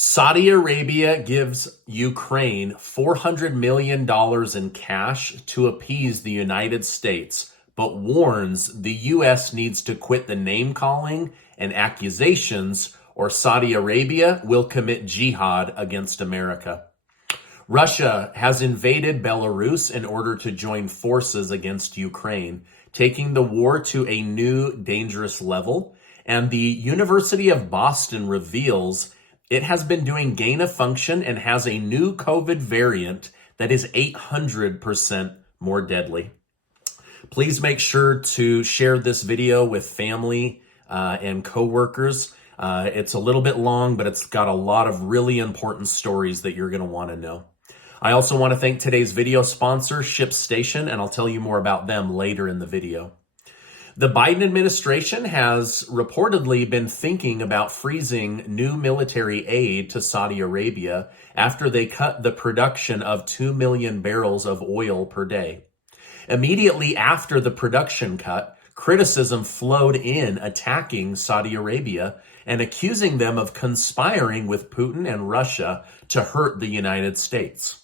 Saudi Arabia gives Ukraine $400 million in cash to appease the United States, but warns the U.S. needs to quit the name-calling and accusations, or Saudi Arabia will commit jihad against America. Russia has invaded Belarus in order to join forces against Ukraine, taking the war to a new dangerous level. And the University of Boston reveals it has been doing gain of function and has a new COVID variant that is 800% more deadly. Please make sure to share this video with family and coworkers. It's a little bit long, but it's got a lot of really important stories that you're going to want to know. I also want to thank today's video sponsor, ShipStation, and I'll tell you more about them later in the video. The Biden administration has reportedly been thinking about freezing new military aid to Saudi Arabia after they cut the production of 2 million barrels of oil per day. Immediately after the production cut, criticism flowed in attacking Saudi Arabia and accusing them of conspiring with Putin and Russia to hurt the United States.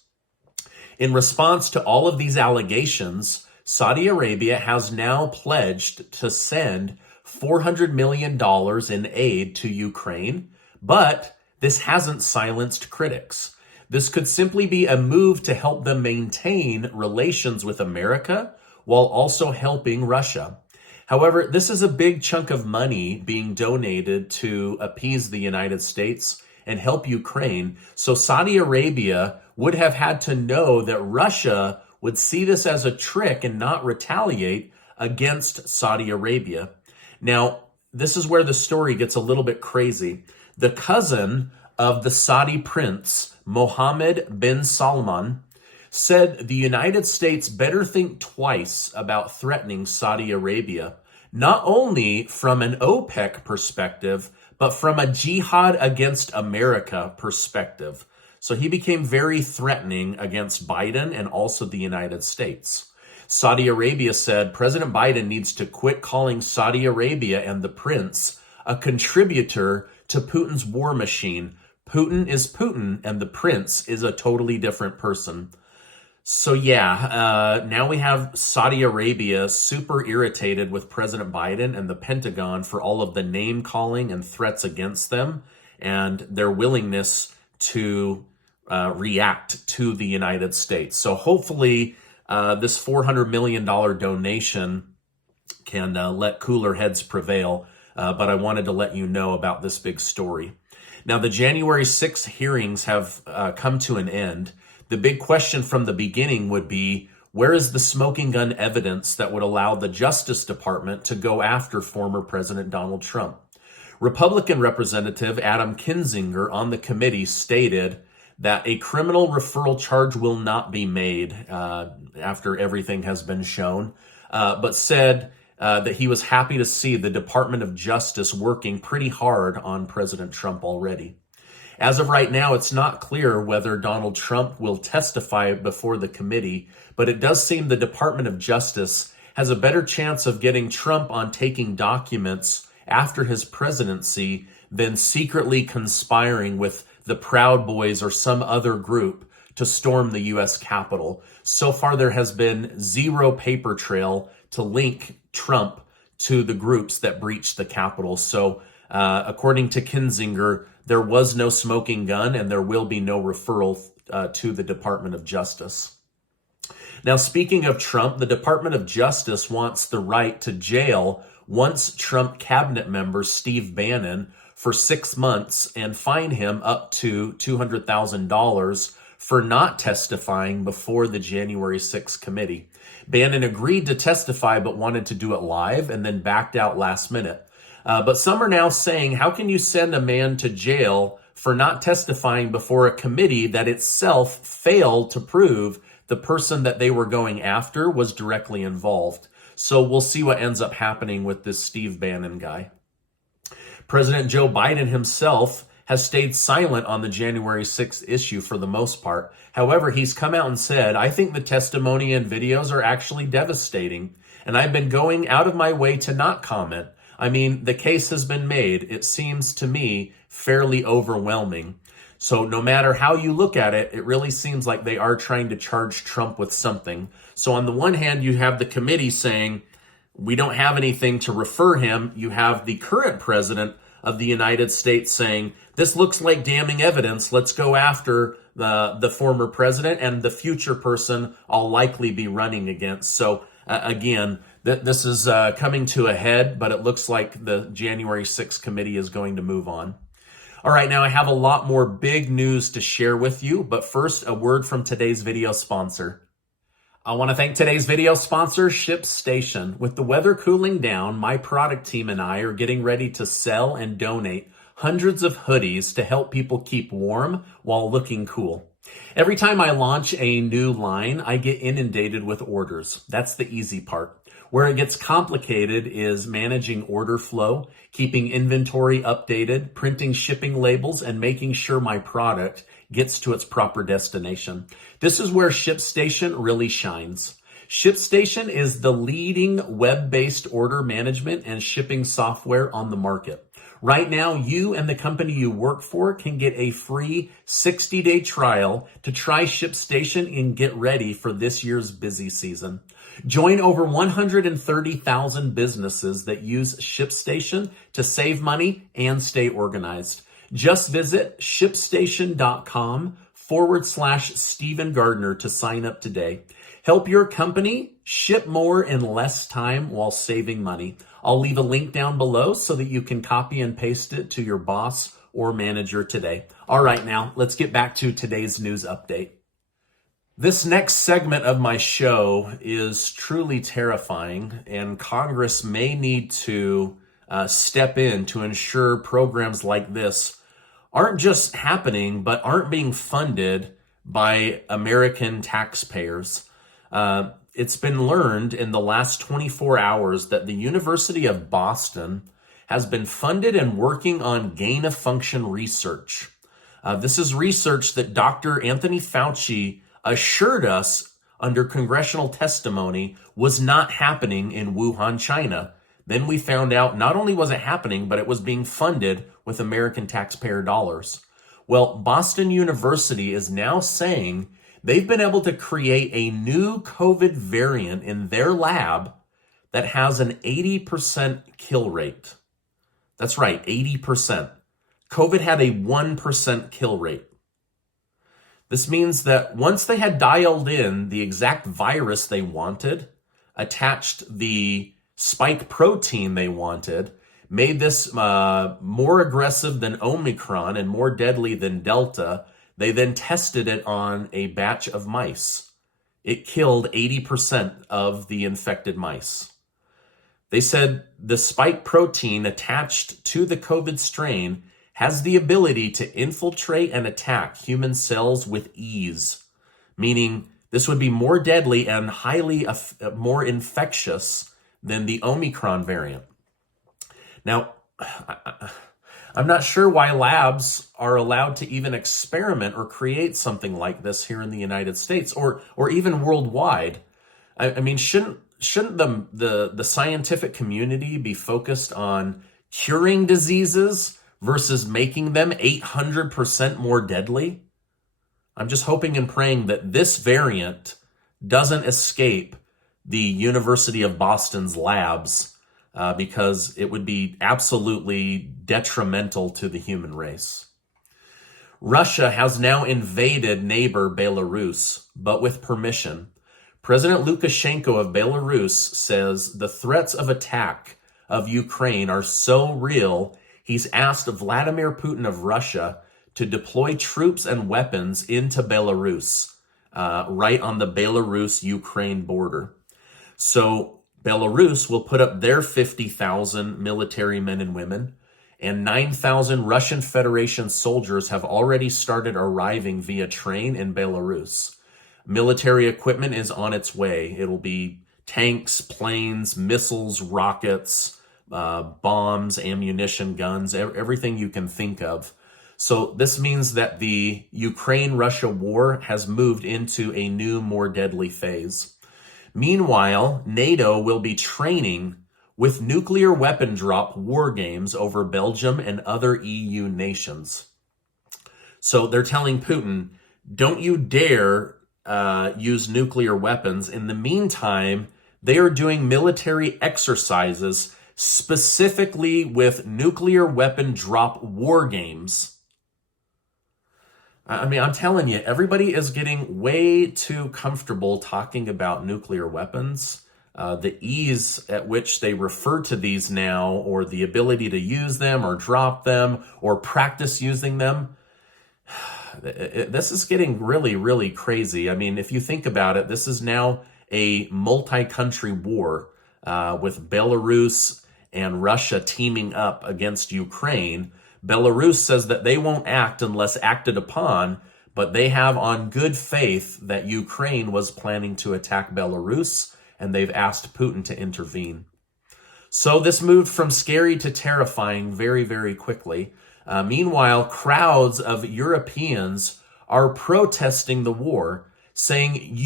In response to all of these allegations, Saudi Arabia has now pledged to send $400 million in aid to Ukraine, but this hasn't silenced critics. This could simply be a move to help them maintain relations with America while also helping Russia. However, this is a big chunk of money being donated to appease the United States and help Ukraine. So Saudi Arabia would have had to know that Russia would see this as a trick and not retaliate against Saudi Arabia. Now, this is where the story gets a little bit crazy. The cousin of the Saudi prince, Mohammed bin Salman, said the United States better think twice about threatening Saudi Arabia, not only from an OPEC perspective, but from a jihad against America perspective. So he became very threatening against Biden and also the United States. Saudi Arabia said President Biden needs to quit calling Saudi Arabia and the prince a contributor to Putin's war machine. Putin is Putin and the prince is a totally different person. So now we have Saudi Arabia super irritated with President Biden and the Pentagon for all of the name calling and threats against them and their willingness to react to the United States. So hopefully this $400 million donation can let cooler heads prevail. But I wanted to let you know about this big story. Now, the January 6th hearings have come to an end. The big question from the beginning would be, where is the smoking gun evidence that would allow the Justice Department to go after former President Donald Trump? Republican Representative Adam Kinzinger on the committee stated that a criminal referral charge will not be made after everything has been shown, but said that he was happy to see the Department of Justice working pretty hard on President Trump already. As of right now, it's not clear whether Donald Trump will testify before the committee, but it does seem the Department of Justice has a better chance of getting Trump on taking documents after his presidency than secretly conspiring with the Proud Boys or some other group to storm the U.S. Capitol. So far, there has been zero paper trail to link Trump to the groups that breached the Capitol. So according to Kinzinger, there was no smoking gun and there will be no referral to the Department of Justice. Now, speaking of Trump, the Department of Justice wants the right to jail once Trump cabinet member Steve Bannon for 6 months and fine him up to $200,000 for not testifying before the January 6th committee. Bannon agreed to testify but wanted to do it live and then backed out last minute. But some are now saying, how can you send a man to jail for not testifying before a committee that itself failed to prove the person that they were going after was directly involved? So we'll see what ends up happening with this Steve Bannon guy. President Joe Biden himself has stayed silent on the January 6th issue for the most part. However, he's come out and said, I think the testimony and videos are actually devastating, and I've been going out of my way to not comment. I mean, the case has been made. It seems to me fairly overwhelming. So no matter how you look at it, it really seems like they are trying to charge Trump with something. So on the one hand, you have the committee saying, we don't have anything to refer him. You have the current president of the United States saying, this looks like damning evidence. Let's go after the former president and the future person I'll likely be running against. So again, this is coming to a head, but it looks like the January 6th committee is going to move on. All right, now I have a lot more big news to share with you, but first, a word from today's video sponsor. I want to thank today's video sponsor, ShipStation. With the weather cooling down, my product team and I are getting ready to sell and donate hundreds of hoodies to help people keep warm while looking cool. Every time I launch a new line, I get inundated with orders. That's the easy part. Where it gets complicated is managing order flow, keeping inventory updated, printing shipping labels, and making sure my product gets to its proper destination. This is where ShipStation really shines. ShipStation is the leading web-based order management and shipping software on the market. Right now, you and the company you work for can get a free 60-day trial to try ShipStation and get ready for this year's busy season. Join over 130,000 businesses that use ShipStation to save money and stay organized. Just visit shipstation.com/Stephen Gardner to sign up today. Help your company ship more in less time while saving money. I'll leave a link down below so that you can copy and paste it to your boss or manager today. All right, now let's get back to today's news update. This next segment of my show is truly terrifying, and Congress may need to step in to ensure programs like this aren't just happening, but aren't being funded by American taxpayers. It's been learned in the last 24 hours that the University of Boston has been funded and working on gain-of-function research. This is research that Dr. Anthony Fauci assured us under congressional testimony was not happening in Wuhan, China. Then we found out not only was it happening, but it was being funded with American taxpayer dollars. Well, Boston University is now saying they've been able to create a new COVID variant in their lab that has an 80% kill rate. That's right, 80%. COVID had a 1% kill rate. This means that once they had dialed in the exact virus they wanted, attached the spike protein they wanted, made this more aggressive than Omicron and more deadly than Delta, they then tested it on a batch of mice. It killed 80% of the infected mice. They said the spike protein attached to the COVID strain has the ability to infiltrate and attack human cells with ease, meaning this would be more deadly and highly more infectious than the Omicron variant. Now, I'm not sure why labs are allowed to even experiment or create something like this here in the United States or even worldwide. I mean, shouldn't the scientific community be focused on curing diseases versus making them 800% more deadly? I'm just hoping and praying that this variant doesn't escape the University of Boston's labs because it would be absolutely detrimental to the human race. Russia has now invaded neighbor Belarus, but with permission. President Lukashenko of Belarus says the threats of attack of Ukraine are so real, he's asked Vladimir Putin of Russia to deploy troops and weapons into Belarus, right on the Belarus-Ukraine border. So Belarus will put up their 50,000 military men and women, and 9,000 Russian Federation soldiers have already started arriving via train in Belarus. Military equipment is on its way. It'll be tanks, planes, missiles, rockets, bombs, ammunition, guns, everything you can think of. So this means that the Ukraine-Russia war has moved into a new, more deadly phase. Meanwhile, NATO will be training with nuclear weapon drop war games over Belgium and other EU nations. So they're telling Putin, don't you dare use nuclear weapons. In the meantime, they are doing military exercises specifically with nuclear weapon drop war games. I mean, I'm telling you, everybody is getting way too comfortable talking about nuclear weapons. The ease at which they refer to these now, or the ability to use them or drop them or practice using them, this is getting really, really crazy. I mean, if you think about it, this is now a multi-country war with Belarus and Russia teaming up against Ukraine. Belarus says that they won't act unless acted upon, but they have on good faith that Ukraine was planning to attack Belarus, and they've asked Putin to intervene. So this moved from scary to terrifying very, very quickly. Meanwhile, crowds of Europeans are protesting the war, saying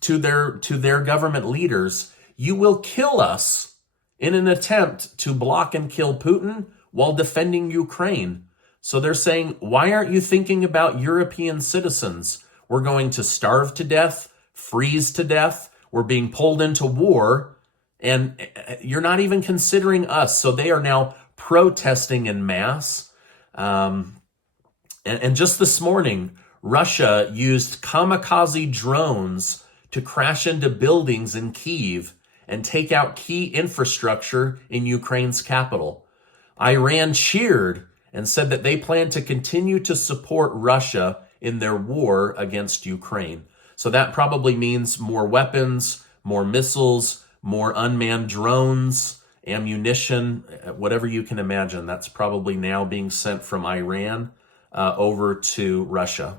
to their government leaders, you will kill us in an attempt to block and kill Putin while defending Ukraine. So they're saying, why aren't you thinking about European citizens? We're going to starve to death, freeze to death. We're being pulled into war, and you're not even considering us. So they are now protesting en masse. And just this morning, Russia used kamikaze drones to crash into buildings in Kyiv and take out key infrastructure in Ukraine's capital. Iran cheered and said that they plan to continue to support Russia in their war against Ukraine. So that probably means more weapons, more missiles, more unmanned drones, ammunition, whatever you can imagine. That's probably now being sent from Iran over to Russia.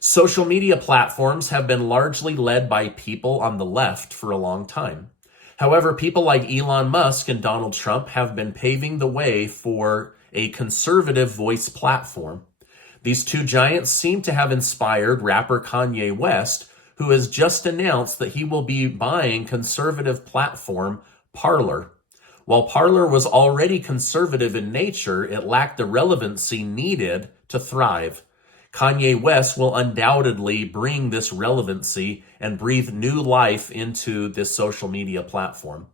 Social media platforms have been largely led by people on the left for a long time. However, people like Elon Musk and Donald Trump have been paving the way for a conservative voice platform. These two giants seem to have inspired rapper Kanye West, who has just announced that he will be buying conservative platform Parler. While Parler was already conservative in nature, it lacked the relevancy needed to thrive. Kanye West will undoubtedly bring this relevancy and breathe new life into this social media platform.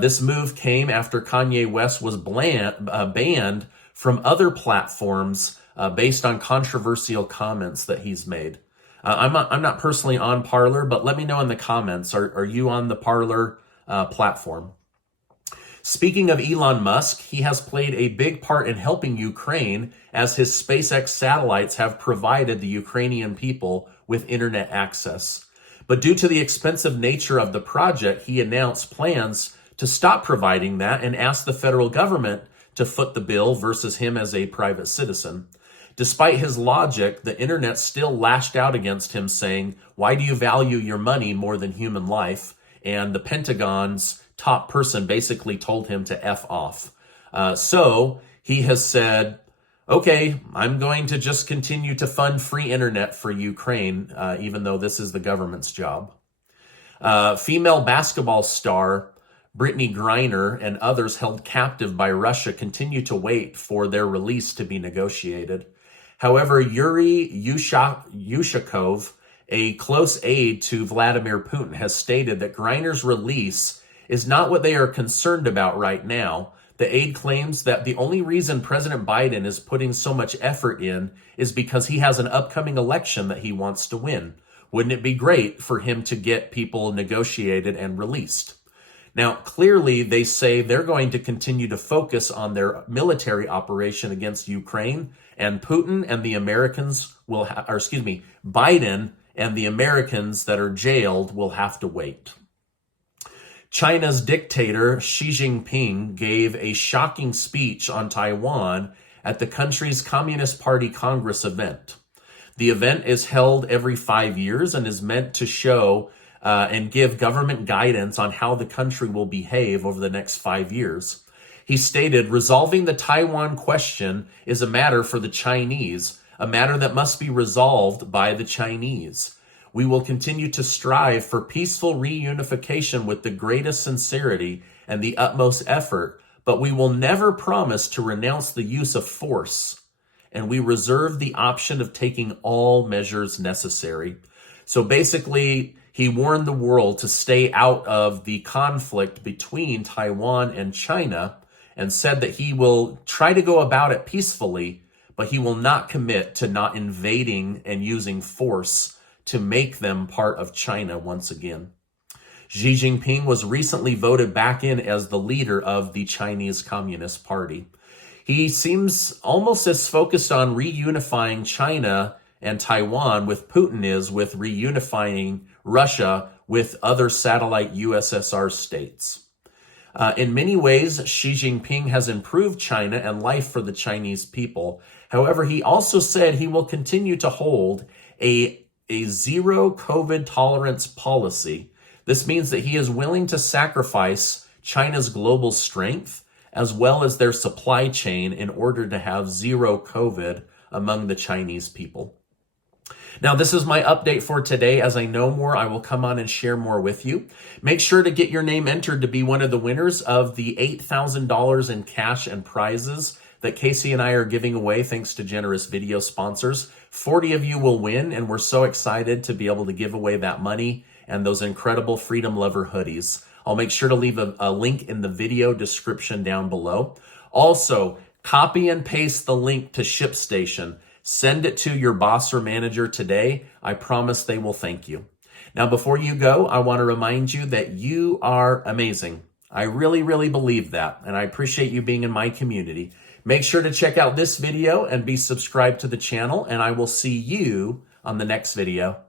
This move came after Kanye West was banned from other platforms based on controversial comments that he's made. I'm not personally on Parler, but let me know in the comments. Are you on the Parler platform? Speaking of Elon Musk, he has played a big part in helping Ukraine, as his SpaceX satellites have provided the Ukrainian people with internet access. But due to the expensive nature of the project, he announced plans to stop providing that and asked the federal government to foot the bill versus him as a private citizen. Despite his logic, the internet still lashed out against him, saying, "Why do you value your money more than human life?" And the Pentagon's top person basically told him to F off. So he has said, okay, I'm going to just continue to fund free internet for Ukraine, even though this is the government's job. Female basketball star Brittany Griner and others held captive by Russia continue to wait for their release to be negotiated. However, Yuri Yushakov, a close aide to Vladimir Putin, has stated that Griner's release is not what they are concerned about right now. The aide claims that the only reason President Biden is putting so much effort in is because he has an upcoming election that he wants to win. Wouldn't it be great for him to get people negotiated and released? Now, clearly, they say they're going to continue to focus on their military operation against Ukraine, and Putin and the Americans will, Biden and the Americans that are jailed will have to wait. China's dictator Xi Jinping gave a shocking speech on Taiwan at the country's Communist Party Congress event. The event is held every 5 years and is meant to show and give government guidance on how the country will behave over the next 5 years. He stated, "Resolving the Taiwan question is a matter for the Chinese, a matter that must be resolved by the Chinese. We will continue to strive for peaceful reunification with the greatest sincerity and the utmost effort, but we will never promise to renounce the use of force, and we reserve the option of taking all measures necessary. So basically, he warned the world to stay out of the conflict between Taiwan and China and said that he will try to go about it peacefully, but he will not commit to not invading and using force to make them part of China once again. Xi Jinping was recently voted back in as the leader of the Chinese Communist Party. He seems almost as focused on reunifying China and Taiwan with Putin is with reunifying Russia with other satellite USSR states. In many ways, Xi Jinping has improved China and life for the Chinese people. However, he also said he will continue to hold a zero COVID tolerance policy. This means that he is willing to sacrifice China's global strength as well as their supply chain in order to have zero COVID among the Chinese people. Now, this is my update for today. As I know more, I will come on and share more with you. Make sure to get your name entered to be one of the winners of the $8,000 in cash and prizes that Casey and I are giving away thanks to generous video sponsors. 40 of you will win, and we're so excited to be able to give away that money and those incredible Freedom Lover hoodies. I'll make sure to leave a link in the video description down below. Also, copy and paste the link to ShipStation. Send it to your boss or manager today. I promise they will thank you. Now, before you go, I want to remind you that you are amazing. I really, really believe that, and I appreciate you being in my community. Make sure to check out this video and be subscribed to the channel, and I will see you on the next video.